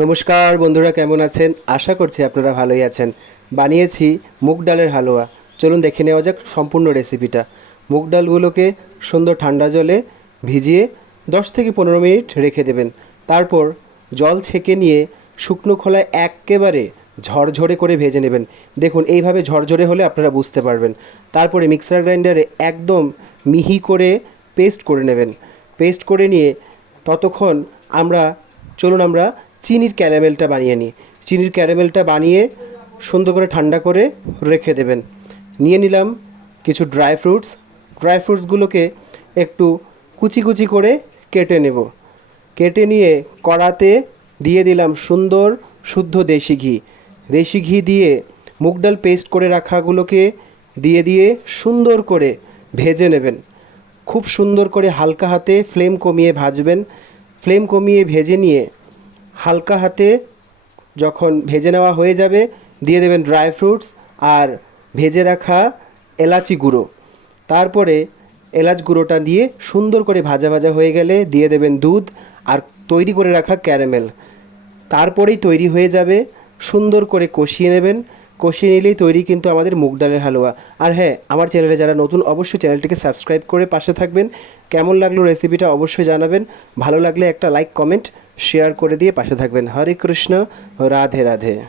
নমস্কার বন্ধুরা, কেমন আছেন? আশা করছি আপনারা ভালোই আছেন। বানিয়েছি মুগ ডালের হালুয়া। চলুন দেখে নেওয়া যাক সম্পূর্ণ রেসিপিটা মুগ ডালগুলোকে সুন্দর ঠান্ডা জলে ভিজিয়ে দশ থেকে পনেরো মিনিট রেখে দেবেন। তারপর জল ছেঁকে নিয়ে শুকনো খোলায় একেবারে ঝরঝরে করে ভেজে নেবেন। দেখুন, এইভাবে ঝরঝরে হলে আপনারা বুঝতে পারবেন। তারপরে মিক্সার গ্রাইন্ডারে একদম মিহি করে পেস্ট করে নেবেন। পেস্ট করে নিয়ে ততক্ষণ আমরা, চলুন আমরা চিনির ক্যারামেলটা বানিয়ে নিই। চিনির ক্যারামেলটা বানিয়ে সুন্দর করে ঠান্ডা করে রেখে দেবেন। নিয়ে নিলাম কিছু ড্রাই ফ্রুটস। ড্রাই ফ্রুটসগুলোকে একটু কুচি কুচি করে কেটে নেব। কেটে নিয়ে কড়াতে দিয়ে দিলাম সুন্দর শুদ্ধ দেশি ঘি। দেশি ঘি দিয়ে মুগ ডাল পেস্ট করে রাখাগুলোকে দিয়ে দিয়ে সুন্দর করে ভেজে নেবেন। খুব সুন্দর করে হালকা হাতে ফ্লেম কমিয়ে ভাজবেন। ফ্লেম কমিয়ে ভেজে নিয়ে হালকা হাতে যখন ভেজে নেওয়া হয়ে যাবে, দিয়ে দেবেন ড্রাই ফ্রুটস আর ভেজে রাখা এলাচি গুঁড়ো। তারপরে এলাচ গুঁড়োটা দিয়ে সুন্দর করে ভাজা ভাজা হয়ে গেলে দিয়ে দেবেন দুধ আর তৈরি করে রাখা ক্যারামেল। তারপরেই তৈরি হয়ে যাবে, সুন্দর করে কষিয়ে নেবেন। কষিয়ে নিলেই তৈরি কিন্তু আমাদের মুগ ডালের হালুয়া। আর হ্যাঁ আমার চ্যানেলে যারা নতুন, অবশ্যই চ্যানেলটিকে সাবস্ক্রাইব করে পাশে থাকবেন। কেমন লাগল রেসিপিটা অবশ্যই জানাবেন। ভালো লাগলে একটা লাইক, কমেন্ট, শেয়ার করে দিয়ে পাশে থাকবেন। হরে কৃষ্ণ, রাধে রাধে।